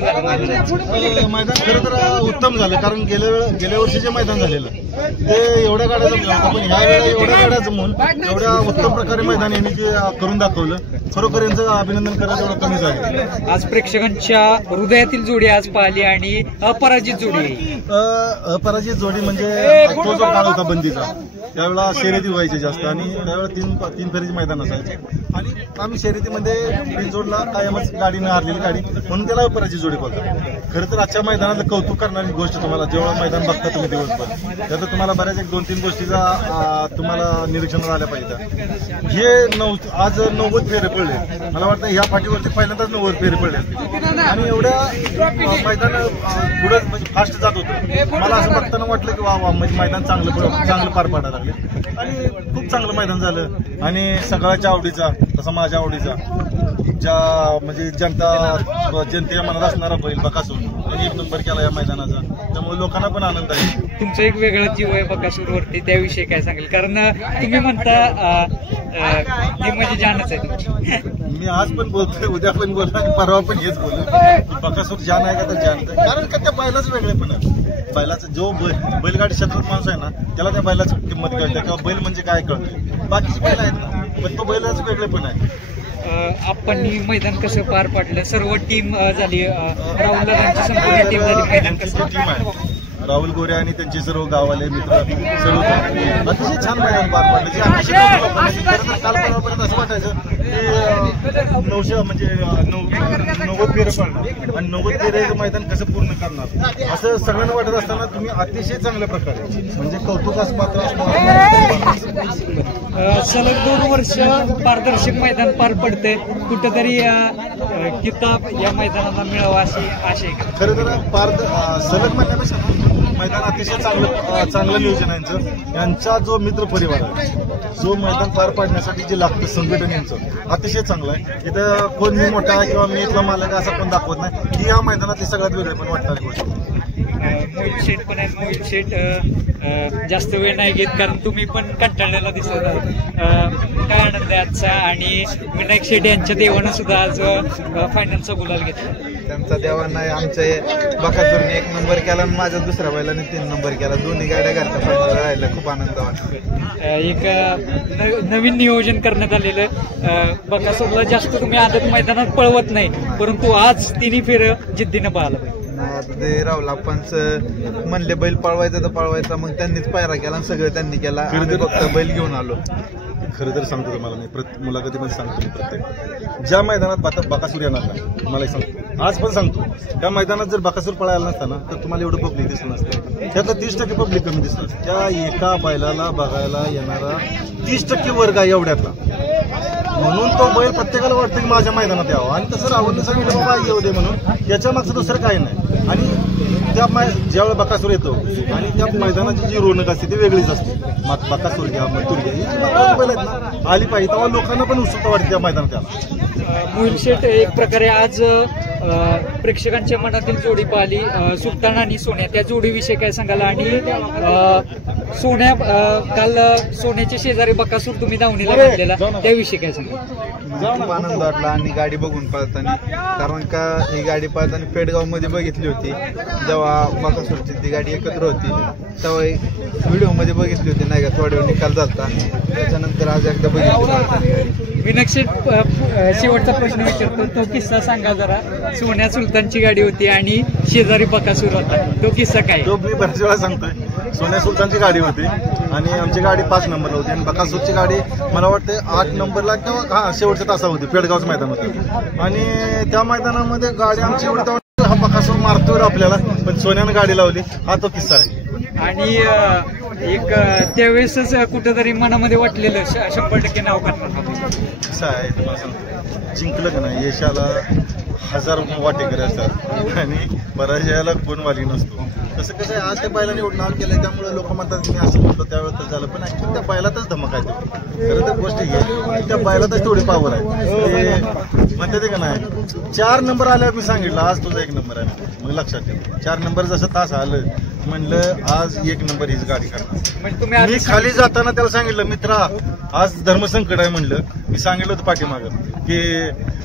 कसं झालं मैदान खरं तर उत्तम झालं, कारण गेल्या वर्षी जे मैदान झालेलं ते एवढ्या गाड्या जमल्या होत्या, पण ह्या वेळेला एवढ्या गाड्या जमून एवढ्या उत्तम प्रकारे मैदान यांनी जे करून दाखवलं, खरोखर यांचं अभिनंदन करायचं एवढं कमी झालं. आज प्रेक्षकांच्या हृदयातील जोडी आज पाहिली आणि अपराजित जोडी. अपराजित जोडी म्हणजे तो जो काळ होता बंदीचा, त्यावेळेला शर्यती व्हायची जास्त आणि त्यावेळेला तीन फेरीचे मैदान असायचे आणि आम्ही शर्यतीमध्ये बिनजोडला कायमच गाडीने हारलेली गाडी म्हणून त्याला अपराजित जोडी बोलतात. खरं तर आजच्या मैदानातलं कौतुक करणारी गोष्ट तुम्हाला जेव्हा मैदान बघता तुम्ही दिवसभर, त्यात तुम्हाला बऱ्याच 1-2-3 गोष्टीचा तुम्हाला निरीक्षणात आल्या पाहिजे. हे आज 90 फेरे पडले, मला वाटतं ह्या पाठीवरती पहिल्यांदाच 90 फेरे पडले आणि एवढ्या मैदान पुढे म्हणजे फास्ट जात होतं. मला असं बघताना वाटलं की वा म्हणजे मैदान चांगलं पार पाडायला लागले आणि खूप चांगलं मैदान झालं आणि सगळ्याच्या आवडीचा, तसा माझ्या आवडीचा, ज्या म्हणजे जनतेच्या मनात असणारा बैल बकासूर त्यांनी 1 नंबर केला या मैदानाचा, त्यामुळे लोकांना पण आनंद आहे. तुमचं एक वेगळं जीव आहे बकासूरवरती, त्याविषयी काय सांगेल? कारण तुम्ही म्हणता ती म्हणजे जानच आहे तुमची. मी आज पण बोलतोय, उद्या पण बोलतो आणि परवा पण हेच बोलतो, बकासूर जान आहे का तर जान आहे, कारण का त्या बैलाच वेगळे पण आहे. बैलाचं जो बैलगाडी क्षेत्रात माणूस आहे ना, त्याला त्या बैलाची किंमत कळते किंवा बैल म्हणजे काय कळते. बाकीचे बैल आहेत ना, पण तो बैलाच वेगळे पण आहे. आपण मैदान कसं पार पाडलं? सर्व टीम झाली, राहुल दादांची संपूर्ण टीम झाली. मैदान कसं? टीम आहे राहुल गोरे आणि त्यांचे सर्व गावाले मित्र सर्व अतिशय छान मैदान पार पाडलं. जे अतिशय काल परवापर्यंत असं वाटायचं की 900 म्हणजे 90 फेरे पडणार आणि 90 फेरेचं मैदान कसं पूर्ण करणार असं सगळ्यांना वाटत असताना तुम्ही अतिशय चांगल्या प्रकारे म्हणजे कौतुकास पात्र असणार. सलग 2 वर्ष पारदर्शक मैदान पार पडते, कुठेतरी किताब या मैदानाला मिळावा अशी आशा आहे. खरं तर सलग म्हणण्यापेक्षा मैदान अतिशय चांगलं नियोजन आहे यांचा जो मित्र परिवार आहे, जो मैदान पार पाडण्यासाठी जे लागतं संघटन यांचं अतिशय चांगलं आहे. इथं कोण मी मोठा आहे किंवा मी इथला मालक असं पण दाखवत नाही, ही या मैदानातली सगळ्यात वेगळी पण वाटणारी गोष्ट. मोहिल शेठ पण आहे. मोहिल शेठ जास्त वेळ नाही घेत, कारण तुम्ही पण कंटाळलेला दिसत आहात. काय आनंद आहे आजचा. आणि विनायक शेठ यांच्या देवानं सुद्धा आज फायनलचा गुलाल घेतला. त्यांचा देवांना आमच्या बकासूरने 1 नंबर केला आणि माझ्या दुसऱ्या बैलाने 3 नंबर केला. दोन्ही गाड्या घरच्या फायनल राहिल्या, खूप आनंद वाटतो. एक नवीन नियोजन करण्यात आलेलं. बकासूरला जास्त तुम्ही आदत मैदानात पळवत नाही, परंतु आज 3 फेर जिद्दीनं पळाला पाहिजे. ते राहुल आपण म्हणले बैल पळवायचा तर पळवायचा, मग त्यांनीच पायरा केला आणि सगळं त्यांनी केला. आम्ही फक्त बैल घेऊन आलो. खरं तर सांगतो तुम्हाला, मी मुलाखतीमध्ये सांगतो, मी प्रत्येक ज्या मैदानात बकासूर येणार नाही तुम्हाला सांगतो, आज पण सांगतो, त्या मैदानात जर बकासूर पळायला नसता ना तर तुम्हाला एवढं पब्लिक दिसलं नसतं. त्यातलं 30% पब्लिक कमी दिसलं. त्या एका बैलाला बघायला येणारा 30% वर्ग आहे एवढ्यातला, म्हणून तो बैल प्रत्येकाला वाटतं की माझ्या मैदानात यावं. आणि तसं राहुलने सांगितलं बाबा येऊ दे म्हणून, याच्या मागचं दुसरं काही नाही. आणि त्या ज्यावेळेला बकासूर येतो आणि त्या मैदानाची जी रोनक असते ती वेगळीच असते. बकासूर घ्या, मथुर घ्या, ही जी बैल आहेत ना आली पाहिजे, तेव्हा लोकांना पण उत्सुकता वाटते त्या मैदानात याला. मोहिल शेठ एक प्रकारे आज प्रेक्षकांच्या मनातील जोडी पाहिली, सुलतान आणि सोन्या, त्या जोडीविषयी काय सांगाल? आणि सोन्या काल सोन्याच्या शेजारी बकासूर तुम्ही दावणीला घातलेला, त्याविषयी काय सांगाल? खूप आनंद वाटला आणि गाडी बघून पळताना, कारण का ही गाडी पळताना पेडगाव मध्ये बघितली होती, जेव्हा बकासूरची ती गाडी एकत्र होती तेव्हा व्हिडिओ मध्ये बघितली होती नाही का, थोड्या वेळ निकाल जाता. त्याच्यानंतर आज एकदा बघितली. विनायक शेठ शेवटचा प्रश्न विचारतो, तो किस्सा सांगा जरा. सोन्या सुलतानची गाडी होती आणि शेजारी बकासूर होता, तो किस्सा काय? तो मी बऱ्याच वेळा सांगतोय. सोन्या सुलतानची गाडी होती आणि आमची गाडी 5 नंबरला होती आणि बकासूरची गाडी मला वाटते 8 नंबरला किंवा शेवटच्या तासा होती. पेडगावचं मैदान होतं आणि त्या मैदानामध्ये गाडी आमची एवढी, हा बकासूर मारतोय आपल्याला, पण सोन्यानं गाडी लावली. हा तो किस्सा आहे. आणि एक त्यावेळेसच कुठेतरी मनामध्ये वाटलेलं 100% नाव करणार. कसं आहे तुम्हाला सांगतो, जिंकलं का नाही यशाला 1000 वाटेकरी असतात आणि बऱ्याच याला कोण वाली नसतो. तसं कसं आहे, आज त्या बैलाने एवढं नाव केलंय त्यामुळे लोक म्हणतात मी असं म्हणतो त्यावेळेस तर झालं, पण ऍक्च्युली त्या बैलातच धमक आहे. खरं तर गोष्ट ही त्या बैलातच तेवढी पावर आहे. म्हणते ते का नाही, 4 नंबर आल्यावर मी सांगितलं आज तुझा 1 नंबर आहे. मग लक्षात ठेव, 4 नंबर जसं तास आलं म्हणलं आज 1 नंबर हीच गाडी करणार. मी खाली जाताना त्याला सांगितलं मित्रा आज धर्मसंकट आहे म्हणलं. मी सांगितलं होतं पाठीमागं की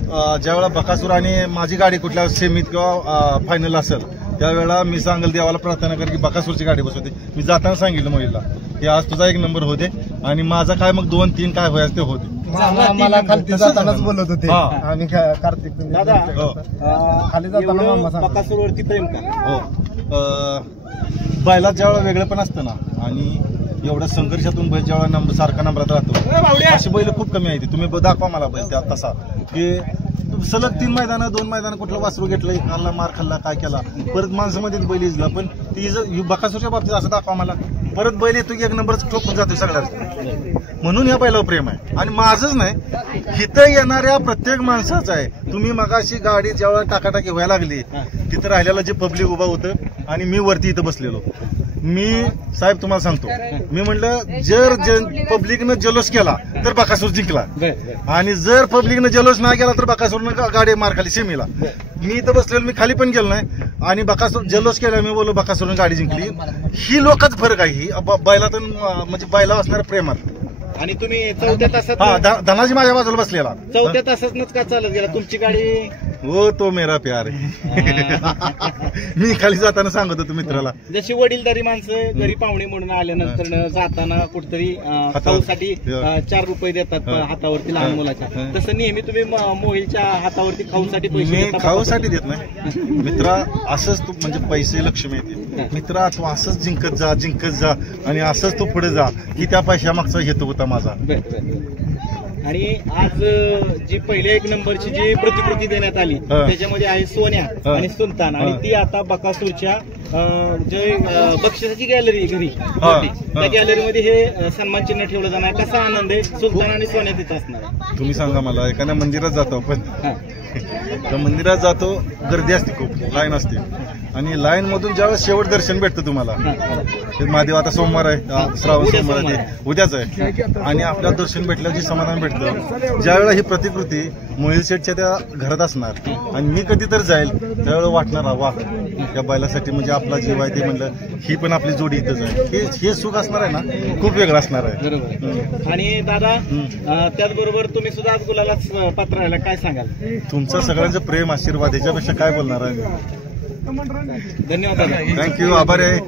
ज्यावेळेला बकासूर आणि माझी गाडी कुठल्या सेमीत किंवा फायनल असेल त्यावेळेला मी सांगेल देवाला प्रार्थना कर की बकासूरची गाडी बसवते. मी जाताना सांगितलं मोहिलला की आज तुझा 1 नंबर होते आणि माझा काय मग 2-3 काय व्हायचं ते होते. मला खाली जातानाच बोलत होते हा. आम्ही कार्तिक दादा खाली जाताना मामा सांगत होते. बकासूरवरती प्रेम का? हो बैलात ज्यावेळेला वेगळं पण असतं ना आणि एवढ्या संघर्षातून बैल ज्यावेळेला सारखा नंबरात राहतो अशी बैल खूप कमी आहे. तुम्ही दाखवा मला बैल त्या तसा की सलग 3 मैदानं 2 मैदानं कुठलं वासरू घेतलं खाल्ला मार खाल्ला काय केला परत माणसामध्ये बैल इजला पण ती बकासूरच्या बाबतीत असं दाखवा मला परत बैल येतो की 1 नंबरच ठोकून जातो सगळ्या. म्हणून या बैलावर प्रेम आहे आणि माझंच नाही इथं येणाऱ्या प्रत्येक माणसाचं आहे. तुम्ही मगाशी गाडी ज्यावेळेला टाकाटाकी व्हायला लागली तिथं राहिलेलं जे पब्लिक उभा होतं आणि मी वरती इथं बसलेलो. मी साहेब तुम्हाला सांगतो मी म्हटलं जर पब्लिकनं जल्लोष केला तर बकासूर जिंकला आणि जर पब्लिकनं जल्लोष नाही केला तर बकासूरनं गाडी मार खाली सेमीला. मी इथं बसलेलो मी खाली पण गेलो नाही आणि बकासूर जल्लोष केला मी बोललो बकासूरनं गाडी जिंकली. ही लोकच फरक आहे ही बैलातून म्हणजे बैला असणाऱ्या प्रेमात. आणि तुम्ही 4थ्या तासात हा धनाजी माझ्या बाजूला बसलेला 4थ्या तासातच का चालत गेला तुमची गाडी? हो तो मेरा प्यार मी खाली जाताना सांगत होतो मित्राला जशी वडीलधारी माणसं घरी पाहुणे म्हणून आल्यानंतर जाताना कुठतरी खाऊसाठी 4 रुपये देतात हातावरती लहान मुलाच्या तसं नेहमी तुम्ही मोहिलच्या हातावरती खाऊसाठी पैसे मी देता? खाऊसाठी देत नाही मित्रा असंच तू म्हणजे पैसे लक्ष्मी येते मित्रा तू असंच जिंकत जा आणि असंच तू पुढे जा की त्या पैशामागचा हेतू होता माझा. आणि आज जी पहिल्या 1 नंबरची जी प्रतिकृती देण्यात आली त्याच्यामध्ये आहे सोन्या आणि सुलतान आणि ती आता बकासूरच्या जे बक्षिसाची गॅलरी घरी त्या गॅलरीमध्ये हे सन्मान चिन्ह ठेवलं जाणार. कसा आनंद आहे सुलतान आणि सोन्या तिथं असणार? तुम्ही सांगा मला. एखाद्या मंदिरात जातो आपण त्या मंदिरात जातो गर्दी असते खूप लाईन असते आणि लाईन मधून ज्यावेळेस शेवट दर्शन भेटतं तुम्हाला ते महादेव आता सोमवार आहे श्रावण सोमवार आहे उद्याच आहे आणि आपल्याला दर्शन भेटल्यावर जे समाधान भेटतं ज्यावेळेला ही प्रतिकृती मोहिल शेठच्या त्या घरात असणार आणि मी कधी तर जाईल त्यावेळेला वाटणार वा त्या बैलासाठी म्हणजे आपला जीव आहे ते म्हणलं ही पण आपली जोडी इथंच आहे. हे सुख असणार आहे ना खूप वेगळं असणार आहे. बरोबर. आणि दादा त्याचबरोबर तुम्ही सुद्धा आज गुलालाच पात्र राहिला काय सांगाल? तुमचं सगळ्यांचं प्रेम आशीर्वाद याच्यापेक्षा काय बोलणार आहे. धन्यवाद दादा. थँक्यू. आभार आहे.